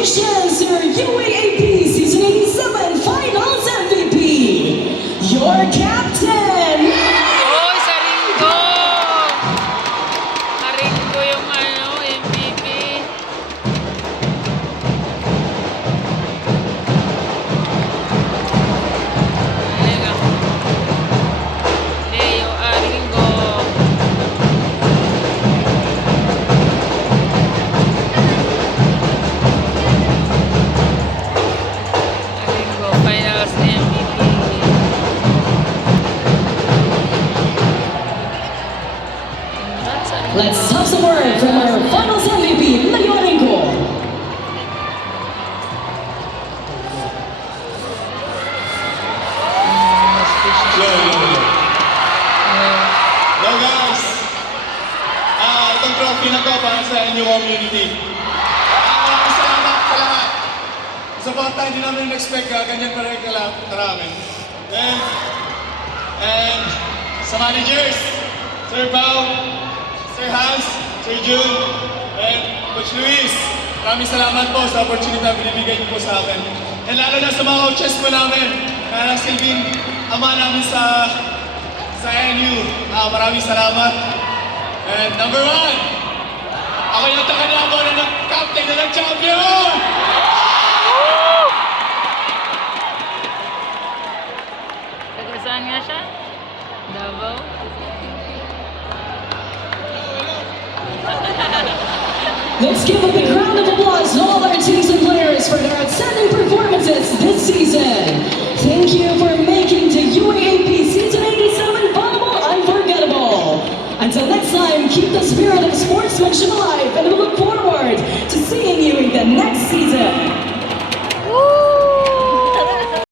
Congratulations, your UAAP Season 87 Finals MVP, your captain, Oy, sa Ringo! Sa Ringo yung MVP. Alega. Leo Aringo. Aringo, Finals MVP. let's have some word from our Finals MVP, Leo Aringo. Hello guys! Itong trophy na to para sa inyong community. Maraming salamat sa lahat. Sa bata, hindi namin in-expect ganyan pa rin karami. And sa managers, Sir Bao, Sir Hans, Sir Jun, and Coach Luis, maraming salamat po sa opportunity na binibigay niyo po sa akin. And lalo na sa mga coaches po namin, na nagsilbing ama namin sa NU. Maraming salamat. And number one, ako yung takanabo na nag-captain na nag-champion! Taga saan nga siya? Davao? Let's give a big round of applause to all our teams and players for their outstanding performances this season. Thank you for making the UAAP Season 87 Volleyball unforgettable. Until next time, keep the spirit of sportsmanship alive